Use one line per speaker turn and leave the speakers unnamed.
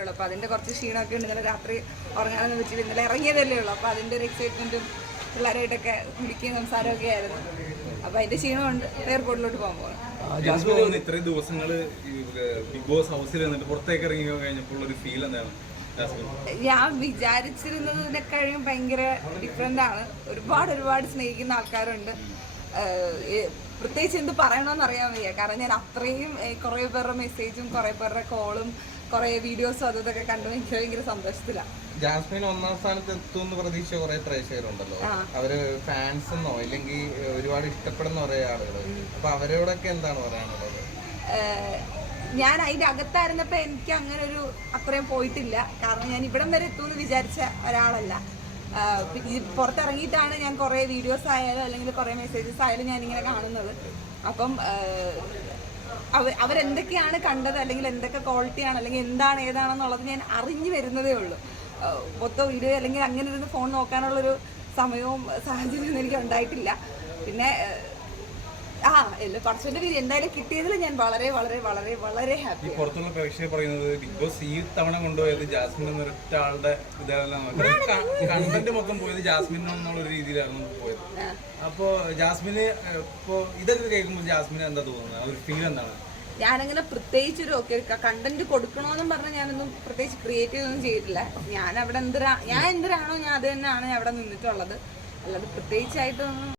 ഉള്ളൂ. അപ്പോൾ അതിന്റെ കുറച്ച് ക്ഷീണമൊക്കെ ഉണ്ട്. ഇന്നലെ രാത്രി ഉറങ്ങാനൊന്നും വെച്ചിട്ട് ഇന്നലെ ഇറങ്ങിയതല്ലേ ഉള്ളൂ. അപ്പോൾ അതിന്റെ ഒരു എക്സൈറ്റ്മെന്റും പിള്ളേരായിട്ടൊക്കെ വിളിക്കുകയും സംസാരമൊക്കെ ആയിരുന്നു. അപ്പോൾ അതിന്റെ ക്ഷീണമുണ്ട്. എയർപോർട്ടിലോട്ട് പോകുമ്പോൾ
ജാസ്മിൻ ഇത്രയും ദിവസങ്ങൾ ബിഗ് ബോസ് ഹൗസിൽ നിന്നിട്ട് പുറത്തേക്ക് ഇറങ്ങി കഴിഞ്ഞപ്പോൾ ഒരു ഫീൽ എന്താണ്
ഞാൻ വിചാരിച്ചിരുന്നതിനെക്കാളും ഭയങ്കര ഡിഫറെന്റ് ആണ്. ഒരുപാട് ഒരുപാട് സ്നേഹിക്കുന്ന ആൾക്കാരുണ്ട്. പ്രത്യേകിച്ച് എന്ത് പറയണമെന്ന് അറിയാൻ വയ്യ. കാരണം ഞാൻ അത്രയും കുറേ പേരുടെ മെസ്സേജും കുറേ പേരുടെ കോളും കുറേ വീഡിയോസും അതൊക്കെ കണ്ടു. എനിക്ക് ഭയങ്കര സന്തോഷത്തിലാണ്
ജാസ്മിൻ ഒന്നാം സ്ഥാനത്ത് എത്തുമെന്ന് പ്രതീക്ഷ കുറെ പ്രേക്ഷകരുണ്ടല്ലോ. അവർ ഫാൻസ് എന്നോ ഇല്ലെങ്കിൽ ഒരുപാട് ഇഷ്ടപ്പെടുന്ന കുറെ ആളുകൾ അപ്പൊ അവരോടൊക്കെ എന്താണ് പറയാനുള്ളത്?
ഞാൻ അതിന്റെ അകത്തായിരുന്നപ്പോ എനിക്ക് അങ്ങനെ ഒരു അത്രയും പോയിട്ടില്ല. കാരണം ഞാൻ ഇവിടം വരെ എത്തുമെന്ന് വിചാരിച്ച ഒരാളല്ല. പുറത്തിറങ്ങിയിട്ടാണ് ഞാൻ കുറെ വീഡിയോസ് ആയാലും അല്ലെങ്കിൽ കുറെ മെസ്സേജസ് ആയാലും ഞാൻ ഇങ്ങനെ കാണുന്നത്. അപ്പം അവരെന്തൊക്കെയാണ് കണ്ടത്? അല്ലെങ്കിൽ എന്തൊക്കെ ക്വാളിറ്റിയാണ്? അല്ലെങ്കിൽ എന്താണ് ഏതാണെന്നുള്ളത് ഞാൻ അറിഞ്ഞു വരുന്നതേ ഉള്ളൂ. മൊത്തം വീഡിയോ അല്ലെങ്കിൽ അങ്ങനെ ഇരുന്ന് ഫോൺ നോക്കാനുള്ളൊരു സമയവും സാഹചര്യമൊന്നും എനിക്ക് ഉണ്ടായിട്ടില്ല പിന്നെ ആ എല്ലാ കുറച്ചുകൂടെ വീതി എന്തായാലും കിട്ടിയതിൽ ഞാൻ വളരെ വളരെ വളരെ വളരെ
ഈ പുറത്തുള്ള പ്രേക്ഷകർ പറയുന്നത് ബിഗ് ബോസ് ഈ തവണ കൊണ്ടുപോയത് ജാസ്മിൻ എന്ന ഒരൊറ്റ ആളുടെ കണ്ടന്റ് മൊത്തം പോയത് ജാസ്മിൻ എന്നുള്ള രീതിയിലായിരുന്നു പോയത്. അപ്പോ ജാസ്മിന് ഇപ്പോ ഇതൊക്കെ കേൾക്കുമ്പോൾ ജാസ്മിന് എന്താ തോന്നുന്നത്? ആ ഒരു ഫീൽ എന്താണ്?
ഞാനങ്ങനെ പ്രത്യേകിച്ച് ഒരു ഓക്കെ കണ്ടന്റ് കൊടുക്കണമെന്നും പറഞ്ഞ് ഞാനൊന്നും പ്രത്യേകിച്ച് ക്രിയേറ്റ് ചെയ്തൊന്നും ചെയ്തിട്ടില്ല. ഞാൻ അവിടെ എന്തിനാ ഞാൻ എന്തിനാണോ ഞാൻ അത് തന്നെയാണ് ഞാൻ അവിടെ നിന്നിട്ടുള്ളത്. അല്ലാതെ പ്രത്യേകിച്ചായിട്ടൊന്നും